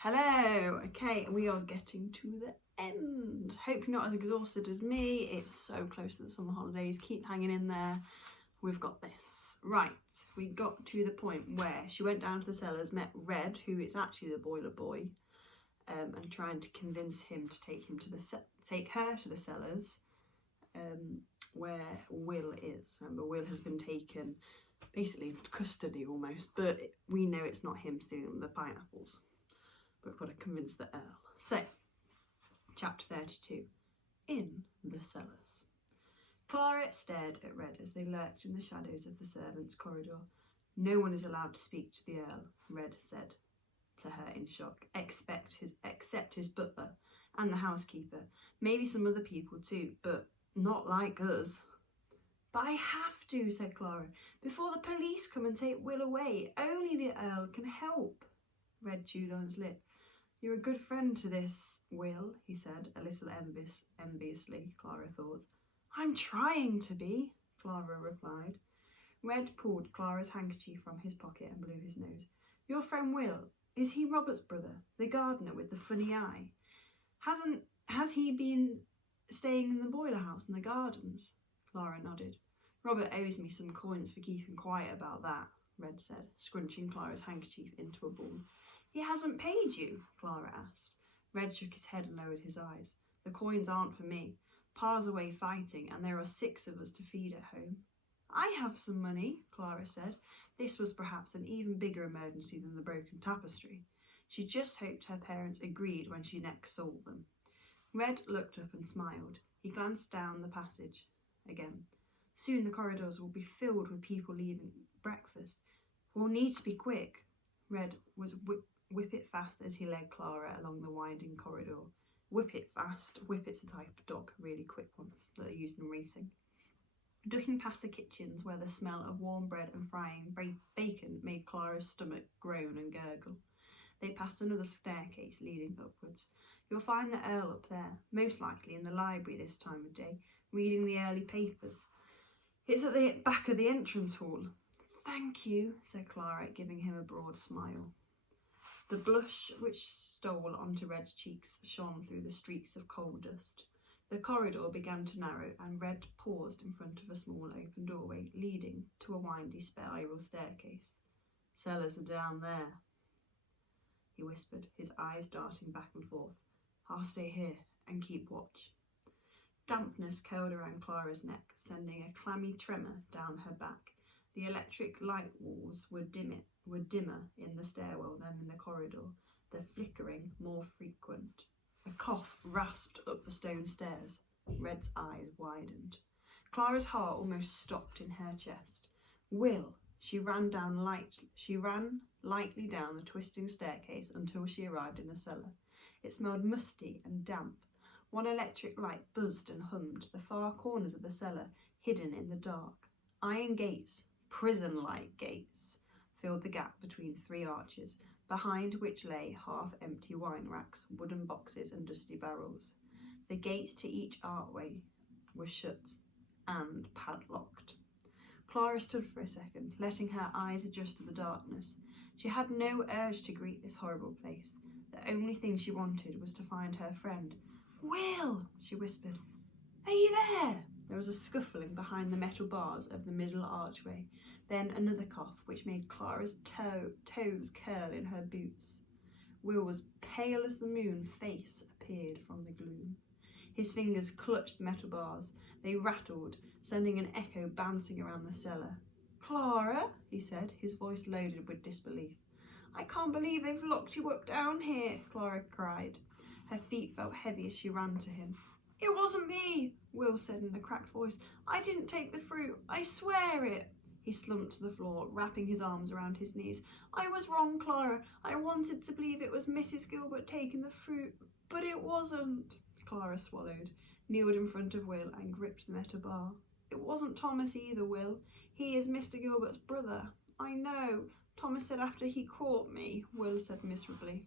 Hello. Okay, we are getting to the end. Hope you're not as exhausted as me. It's so close to the summer holidays. Keep hanging in there. We've got this. Right, we got to the point where she went down to the cellars, met Red, who is actually the boiler boy, and trying to convince him to take her to the cellars, where Will is. Remember, Will has been taken, basically into custody almost, but we know it's not him stealing the pineapples. But we've got to convince the Earl. So, chapter 32, in the cellars. Clara stared at Red as they lurked in the shadows of the servants' corridor. No one is allowed to speak to the Earl, Red said to her in shock, except his butler and the housekeeper. Maybe some other people too, but not like us. But I have to, said Clara, before the police come and take Will away. Only the Earl can help. Red chewed on his lip. You're a good friend to this, Will, he said, a little enviously, Clara thought. I'm trying to be, Clara replied. Red pulled Clara's handkerchief from his pocket and blew his nose. Your friend Will, is he Robert's brother, the gardener with the funny eye? Has he been staying in the boiler house in the gardens? Clara nodded. Robert owes me some coins for keeping quiet about that, Red said, scrunching Clara's handkerchief into a ball. He hasn't paid you? Clara asked. Red shook his head and lowered his eyes. The coins aren't for me. Pa's away fighting, and there are 6 of us to feed at home. I have some money, Clara said. This was perhaps an even bigger emergency than the broken tapestry. She just hoped her parents agreed when she next saw them. Red looked up and smiled. He glanced down the passage again. Soon the corridors will be filled with people leaving breakfast. We'll need to be quick. Red was whip it fast as he led Clara along the winding corridor. Whip it fast. Whip it's a type of dog, really quick ones that are used in racing. Ducking past the kitchens where the smell of warm bread and frying bacon made Clara's stomach groan and gurgle. They passed another staircase leading upwards. You'll find the Earl up there, most likely in the library this time of day, reading the early papers. It's at the back of the entrance hall. Thank you, said Clara, giving him a broad smile. The blush which stole onto Red's cheeks shone through the streaks of coal dust. The corridor began to narrow, and Red paused in front of a small open doorway leading to a windy spiral staircase. Cellars are down there, he whispered, his eyes darting back and forth. I'll stay here and keep watch. Dampness curled around Clara's neck, sending a clammy tremor down her back. The electric light walls were dimmer in the stairwell than in the corridor, the flickering more frequent. A cough rasped up the stone stairs. Red's eyes widened. Clara's heart almost stopped in her chest. Will! She ran lightly down the twisting staircase until she arrived in the cellar. It smelled musty and damp. One electric light buzzed and hummed, the far corners of the cellar hidden in the dark. Iron gates, prison-like gates, filled the gap between 3 arches, behind which lay half-empty wine racks, wooden boxes and dusty barrels. The gates to each archway were shut and padlocked. Clara stood for a second, letting her eyes adjust to the darkness. She had no urge to greet this horrible place. The only thing she wanted was to find her friend. Will, she whispered. Are you there? There was a scuffling behind the metal bars of the middle archway, then another cough which made Clara's toes curl in her boots. Will's pale as the moon face appeared from the gloom. His fingers clutched the metal bars. They rattled, sending an echo bouncing around the cellar. Clara, he said, his voice loaded with disbelief. I can't believe they've locked you up down here, Clara cried. Her feet felt heavy as she ran to him. It wasn't me, Will said in a cracked voice. I didn't take the fruit. I swear it. He slumped to the floor, wrapping his arms around his knees. I was wrong, Clara. I wanted to believe it was Mrs. Gilbert taking the fruit, but it wasn't. Clara swallowed, kneeled in front of Will and gripped the metal bar. It wasn't Thomas either, Will. He is Mr. Gilbert's brother. I know. Thomas said after he caught me, Will said miserably.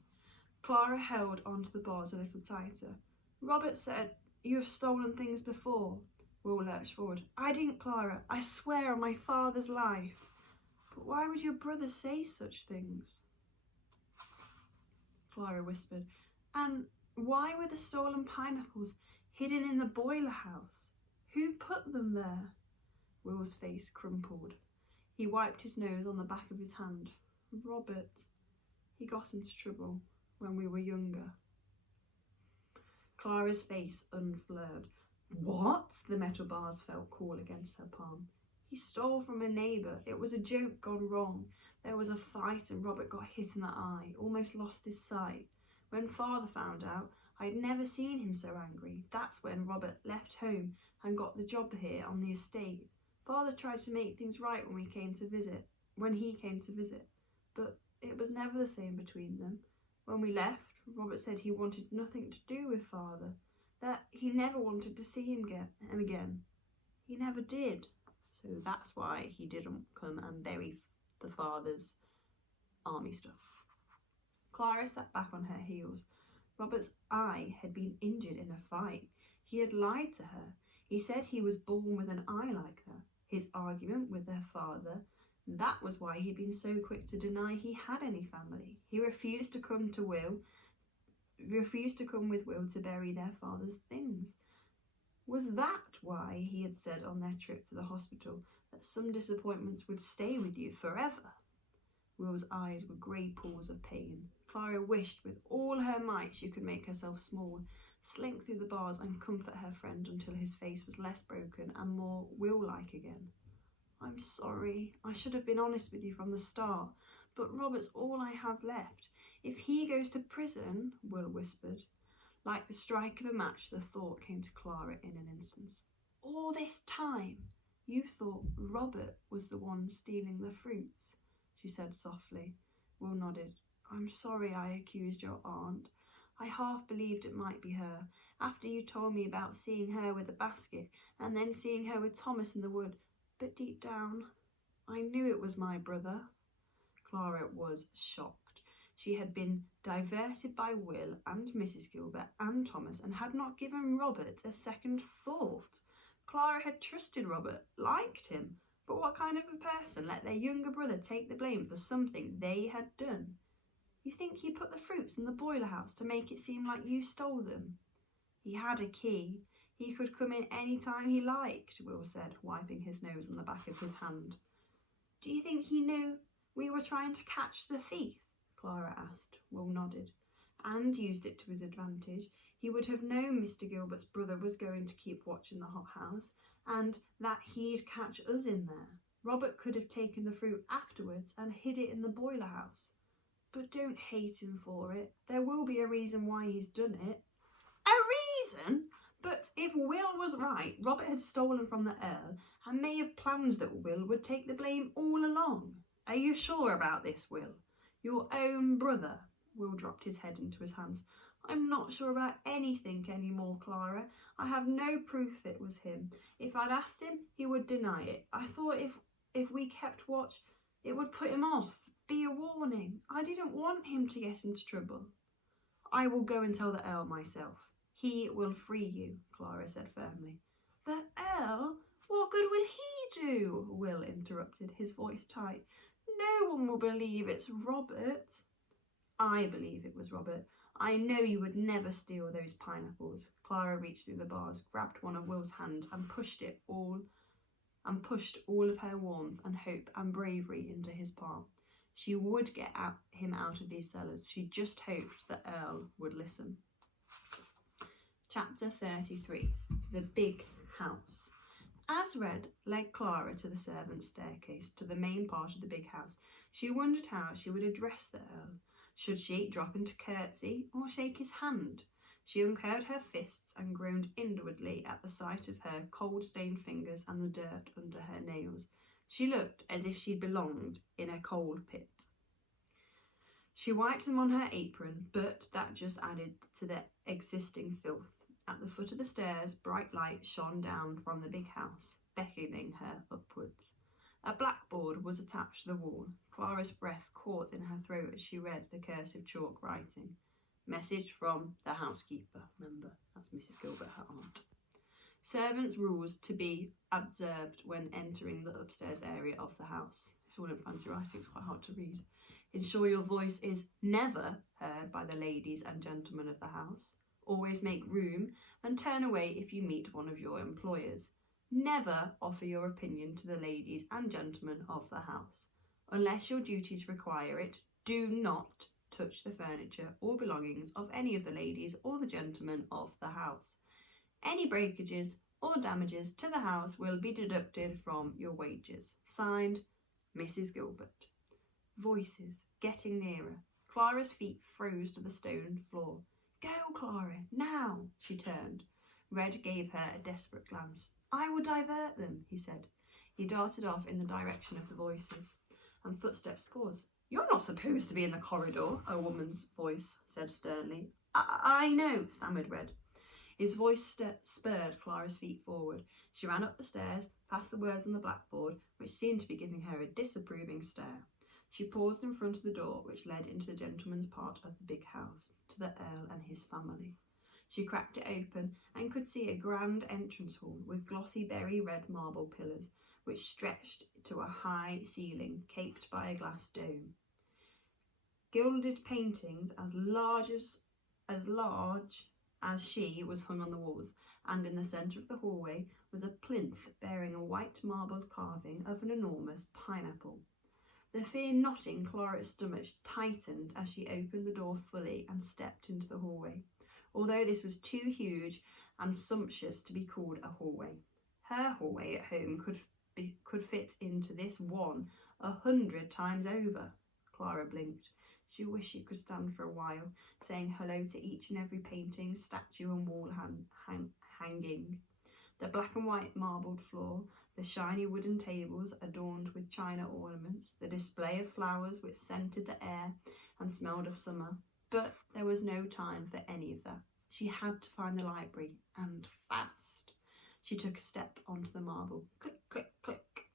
Clara held onto the bars a little tighter. Robert said, you have stolen things before. Will lurched forward. I didn't, Clara. I swear on my father's life. But why would your brother say such things? Clara whispered. And why were the stolen pineapples hidden in the boiler house? Who put them there? Will's face crumpled. He wiped his nose on the back of his hand. Robert. He got into trouble when we were younger. Clara's face unfurled. What? The metal bars felt cool against her palm. He stole from a neighbour. It was a joke gone wrong. There was a fight and Robert got hit in the eye, almost lost his sight. When Father found out, I'd never seen him so angry. That's when Robert left home and got the job here on the estate. Father tried to make things right when he came to visit, but it was never the same between them. When we left, Robert said he wanted nothing to do with Father, that he never wanted to see him again. He never did. So that's why he didn't come and bury the Father's army stuff. Clara sat back on her heels. Robert's eye had been injured in a fight. He had lied to her. He said he was born with an eye like that. His argument with their father, that was why he'd been so quick to deny he had any family. He refused to come with Will to bury their father's things. Was that why he had said on their trip to the hospital that some disappointments would stay with you forever? Will's eyes were grey pools of pain. Clara wished with all her might she could make herself small, slink through the bars and comfort her friend until his face was less broken and more Will-like again. I'm sorry. I should have been honest with you from the start, but Robert's all I have left. If he goes to prison, Will whispered. Like the strike of a match, the thought came to Clara in an instant. All this time, you thought Robert was the one stealing the fruits, she said softly. Will nodded. I'm sorry I accused your aunt. I half believed it might be her, after you told me about seeing her with a basket and then seeing her with Thomas in the wood. But deep down, I knew it was my brother. Clara was shocked. She had been diverted by Will and Mrs. Gilbert and Thomas and had not given Robert a second thought. Clara had trusted Robert, liked him, but what kind of a person let their younger brother take the blame for something they had done? You think he put the fruits in the boiler house to make it seem like you stole them? He had a key. He could come in any time he liked, Will said, wiping his nose on the back of his hand. Do you think he knew we were trying to catch the thief? Clara asked. Will nodded. And used it to his advantage. He would have known Mr. Gilbert's brother was going to keep watch in the hothouse, and that he'd catch us in there. Robert could have taken the fruit afterwards and hid it in the boiler house. But don't hate him for it. There will be a reason why he's done it. A reason? But if Will was right, Robert had stolen from the Earl and may have planned that Will would take the blame all along. Are you sure about this, Will? Your own brother? Will dropped his head into his hands. I'm not sure about anything anymore, Clara. I have no proof it was him. If I'd asked him, he would deny it. I thought if we kept watch, it would put him off, be a warning. I didn't want him to get into trouble. I will go and tell the Earl myself. He will free you, Clara said firmly. The Earl? What good will he do? Will interrupted, his voice tight. No one will believe it's Robert. I believe it was Robert. I know you would never steal those pineapples. Clara reached through the bars, grabbed one of Will's hands and pushed all of her warmth and hope and bravery into his palm. She would get him out of these cellars. She just hoped the Earl would listen. Chapter 33. The Big House. As Red led Clara to the servants' staircase to the main part of the big house, she wondered how she would address the Earl. Should she drop into curtsy or shake his hand? She uncurled her fists and groaned inwardly at the sight of her cold-stained fingers and the dirt under her nails. She looked as if she belonged in a coal pit. She wiped them on her apron, but that just added to the existing filth. At the foot of the stairs, bright light shone down from the big house, beckoning her upwards. A blackboard was attached to the wall. Clara's breath caught in her throat as she read the cursive chalk writing. Message from the housekeeper. Remember, that's Mrs. Gilbert, her aunt. Servants' rules to be observed when entering the upstairs area of the house. It's all in fancy writing, it's quite hard to read. Ensure your voice is never heard by the ladies and gentlemen of the house. Always make room and turn away if you meet one of your employers. Never offer your opinion to the ladies and gentlemen of the house. Unless your duties require it, do not touch the furniture or belongings of any of the ladies or the gentlemen of the house. Any breakages or damages to the house will be deducted from your wages. Signed, Mrs. Gilbert. Voices getting nearer. Clara's feet froze to the stone floor. Go, Clara, now, she turned. Red gave her a desperate glance. I will divert them, he said. He darted off in the direction of the voices, and footsteps paused. You're not supposed to be in the corridor, a woman's voice said sternly. I know, stammered Red. His voice spurred Clara's feet forward. She ran up the stairs, past the words on the blackboard, which seemed to be giving her a disapproving stare. She paused in front of the door, which led into the gentleman's part of the big house, to the Earl and his family. She cracked it open and could see a grand entrance hall with glossy berry-red marble pillars, which stretched to a high ceiling caped by a glass dome. Gilded paintings as large as she was hung on the walls, and in the centre of the hallway was a plinth bearing a white marble carving of an enormous pineapple. The fear knotting Clara's stomach tightened as she opened the door fully and stepped into the hallway, although this was too huge and sumptuous to be called a hallway. Her hallway at home could fit into this one 100 times over. Clara blinked. She wished she could stand for a while, saying hello to each and every painting, statue and wall hanging. The black and white marbled floor, the shiny wooden tables adorned with china ornaments, the display of flowers which scented the air and smelled of summer. But there was no time for any of that. She had to find the library, and fast. She took a step onto the marble. Click, click, click.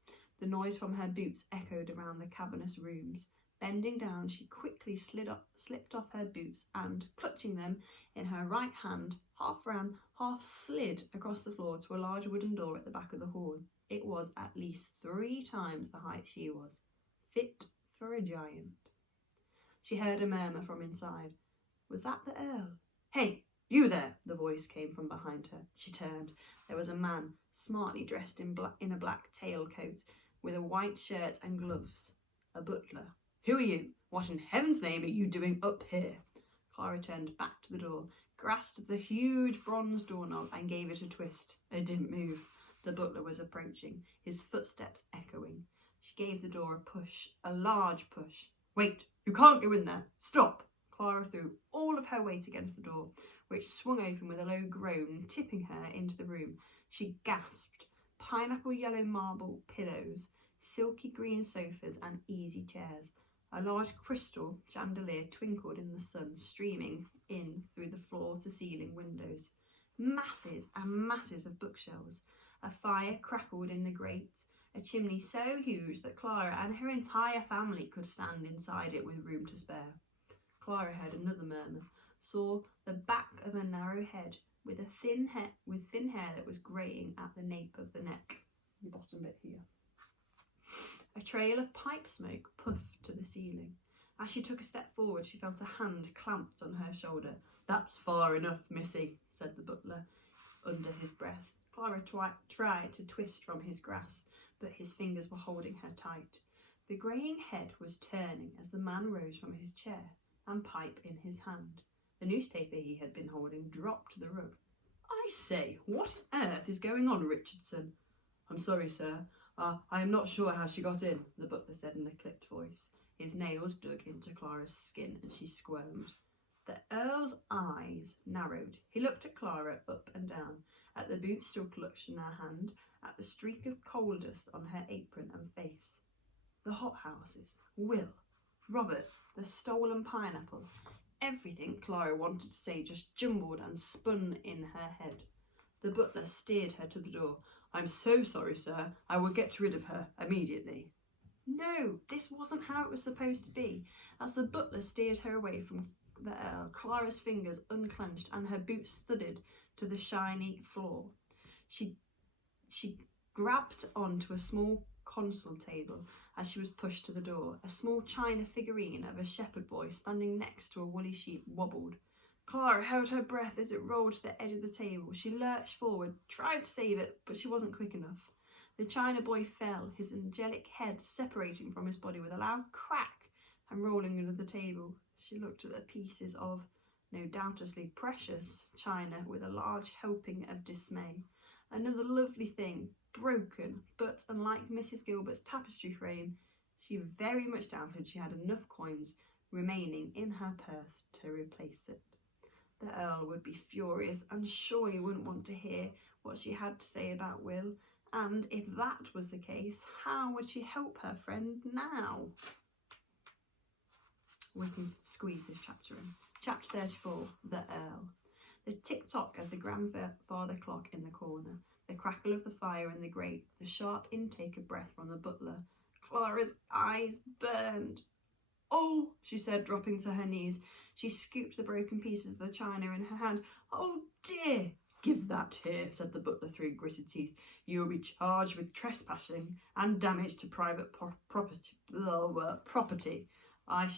The noise from her boots echoed around the cavernous rooms. Bending down, she quickly slipped off her boots and, clutching them in her right hand, half ran, half slid across the floor to a large wooden door at the back of the hall. It was at least 3 times the height she was. Fit for a giant. She heard a murmur from inside. Was that the Earl? Hey, you there! The voice came from behind her. She turned. There was a man, smartly dressed in a black tailcoat, with a white shirt and gloves. A butler. Who are you? What in heaven's name are you doing up here? Clara turned back to the door, grasped the huge bronze doorknob and gave it a twist. It didn't move. The butler was approaching, his footsteps echoing. She gave the door a push, a large push. Wait, you can't go in there. Stop! Clara threw all of her weight against the door, which swung open with a low groan, tipping her into the room. She gasped. Pineapple yellow marble pillows, silky green sofas and easy chairs. A large crystal chandelier twinkled in the sun, streaming in through the floor-to-ceiling windows. Masses and masses of bookshelves. A fire crackled in the grate, a chimney so huge that Clara and her entire family could stand inside it with room to spare. Clara heard another murmur, saw the back of a narrow head with thin hair that was greying at the nape of the neck, the bottom bit here. A trail of pipe smoke puffed to the ceiling. As she took a step forward, she felt a hand clamped on her shoulder. That's far enough, missy, said the butler under his breath. Clara tried to twist from his grasp, but his fingers were holding her tight. The greying head was turning as the man rose from his chair, and pipe in his hand. The newspaper he had been holding dropped to the rug. I say, what on earth is going on, Richardson? I'm sorry, sir. I am not sure how she got in, the butler said in a clipped voice. His nails dug into Clara's skin and she squirmed. The Earl's eyes narrowed. He looked at Clara up and down, at the boot still clutched in her hand, at the streak of coal dust on her apron and face. The hothouses, Will, Robert, the stolen pineapple. Everything Clara wanted to say just jumbled and spun in her head. The butler steered her to the door. I'm so sorry, sir. I will get rid of her immediately. No, this wasn't how it was supposed to be. As the butler steered her away from the Earl, Clara's fingers unclenched and her boots thudded to the shiny floor. She grabbed onto a small console table as she was pushed to the door. A small china figurine of a shepherd boy standing next to a woolly sheep wobbled. Clara held her breath as it rolled to the edge of the table. She lurched forward, tried to save it, but she wasn't quick enough. The china boy fell, his angelic head separating from his body with a loud crack and rolling under the table. She looked at the pieces of, no doubtlessly precious, china with a large helping of dismay. Another lovely thing, broken, but unlike Mrs. Gilbert's tapestry frame, she very much doubted she had enough coins remaining in her purse to replace it. The Earl would be furious and surely wouldn't want to hear what she had to say about Will, and if that was the case, how would she help her friend now? We can squeeze this chapter in. Chapter 34, The Earl. The tick-tock of the grandfather clock in the corner, the crackle of the fire in the grate, the sharp intake of breath from the butler. Clara's eyes burned. "Oh," she said, dropping to her knees. She scooped the broken pieces of the china in her hand. "Oh dear!" "Give that here," said the butler through gritted teeth. "You will be charged with trespassing and damage to private property. I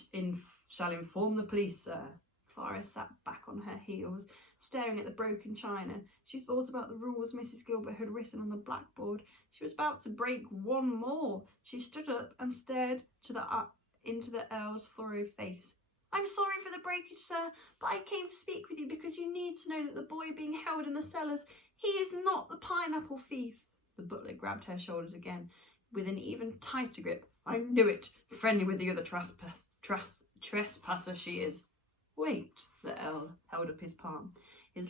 shall inform the police, sir." Clara sat back on her heels, staring at the broken china. She thought about the rules Mrs. Gilbert had written on the blackboard. She was about to break one more. She stood up and stared into the Earl's furrowed face. "I'm sorry for the breakage, sir, but I came to speak with you because you need to know that the boy being held in the cellars, he is not the pineapple thief." The butler grabbed her shoulders again with an even tighter grip. "I knew it. Friendly with the other trespasser she is." "Wait." The Earl held up his palm. He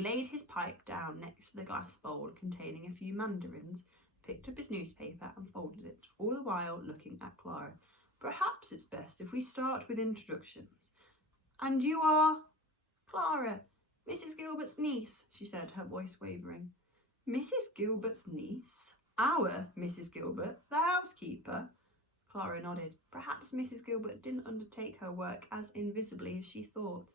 laid his pipe down next to the glass bowl containing a few mandarins, picked up his newspaper and folded it, all the while looking at Clara. "Perhaps it's best if we start with introductions. And you are—" "Clara, Mrs. Gilbert's niece," she said, her voice wavering. "Mrs. Gilbert's niece? Our Mrs. Gilbert, the housekeeper?" Clara nodded. Perhaps Mrs. Gilbert didn't undertake her work as invisibly as she thought.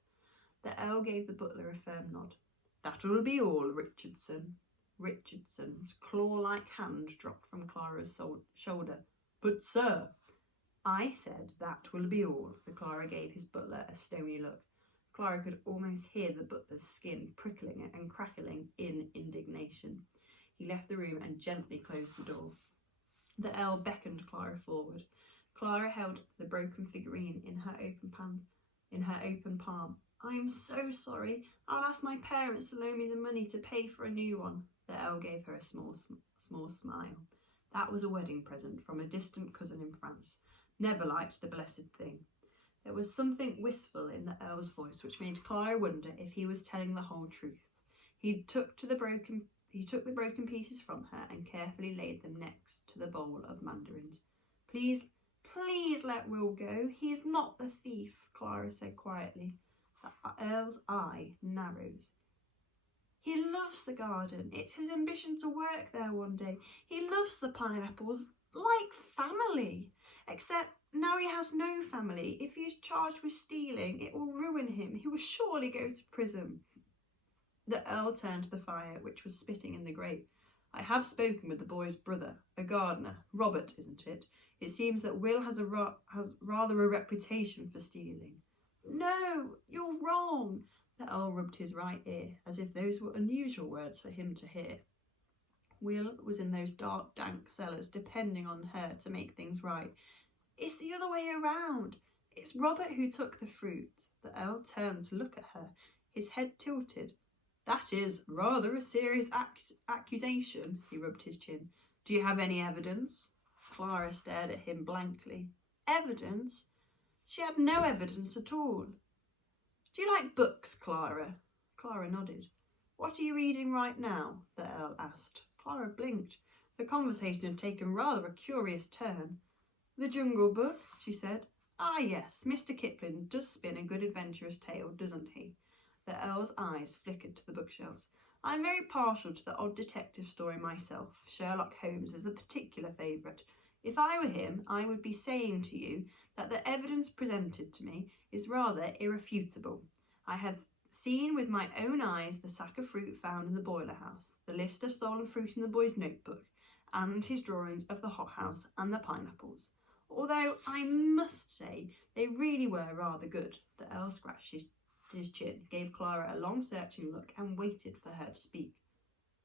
The Earl gave the butler a firm nod. "That will be all, Richardson." Richardson's claw-like hand dropped from Clara's shoulder. "But, sir—" "I said that will be all." The Clara gave his butler a stony look. Clara could almost hear the butler's skin prickling and crackling in indignation. He left the room and gently closed the door. The Earl beckoned Clara forward. Clara held the broken figurine in her open palm. "I'm so sorry. I'll ask my parents to loan me the money to pay for a new one." The Earl gave her a small smile. That was a wedding present from a distant cousin in France. Never liked the blessed thing. There was something wistful in the Earl's voice which made Clara wonder if he was telling the whole truth. He took the broken pieces from her and carefully laid them next to the bowl of mandarins. Please let Will go. He is not the thief," Clara said quietly. The Earl's eye narrows. "He loves the garden. It's his ambition to work there one day. He loves the pineapples, like family. Except now he has no family. If he is charged with stealing, it will ruin him. He will surely go to prison." The Earl turned to the fire, which was spitting in the grate. "I have spoken with the boy's brother, a gardener. Robert, isn't it? It seems that Will has rather a reputation for stealing." "No, you're wrong." The Earl rubbed his right ear, as if those were unusual words for him to hear. Will was in those dark, dank cellars, depending on her to make things right. "It's the other way around. It's Robert who took the fruit." The Earl turned to look at her, his head tilted. "That is rather a serious accusation." He rubbed his chin. "Do you have any evidence?" Clara stared at him blankly. Evidence? She had no evidence at all. "Do you like books, Clara?" Clara nodded. "What are you reading right now?" the Earl asked. Clara blinked. The conversation had taken rather a curious turn. "The Jungle Book," she said. "Ah, yes, Mr. Kipling does spin a good adventurous tale, doesn't he?" The Earl's eyes flickered to the bookshelves. "I'm very partial to the odd detective story myself. Sherlock Holmes is a particular favourite. If I were him, I would be saying to you that the evidence presented to me is rather irrefutable. I have seen with my own eyes the sack of fruit found in the boiler house, the list of stolen fruit in the boy's notebook, and his drawings of the hothouse and the pineapples, although I must say they really were rather good. The Earl scratched his chin, gave Clara a long searching look and waited for her to speak.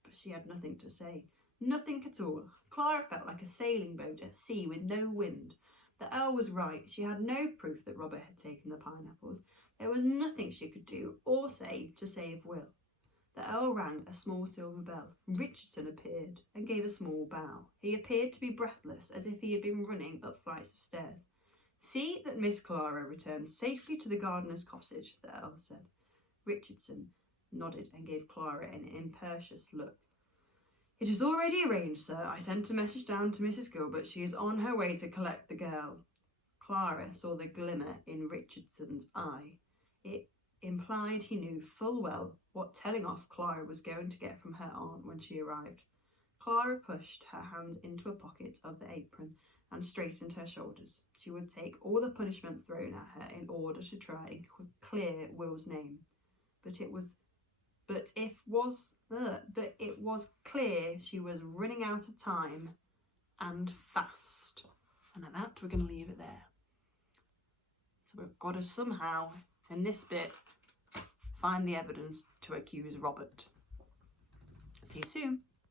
But she had nothing to say. Nothing at all. Clara felt like a sailing boat at sea with no wind. The Earl was right. She had no proof that Robert had taken the pineapples. There was nothing she could do or say to save Will. The Earl rang a small silver bell. Richardson appeared and gave a small bow. He appeared to be breathless, as if he had been running up flights of stairs. "See that Miss Clara returns safely to the gardener's cottage," the Earl said. Richardson nodded and gave Clara an imperious look. "It is already arranged, sir. I sent a message down to Mrs. Gilbert. She is on her way to collect the girl." Clara saw the glimmer in Richardson's eye. It implied he knew full well what telling off Clara was going to get from her aunt when she arrived. Clara pushed her hands into a pocket of the apron and straightened her shoulders. She would take all the punishment thrown at her in order to try and clear Will's name. But it was clear she was running out of time, and fast. And at that, we're going to leave it there. So we've got to somehow, in this bit, find the evidence to accuse Robert. See you soon.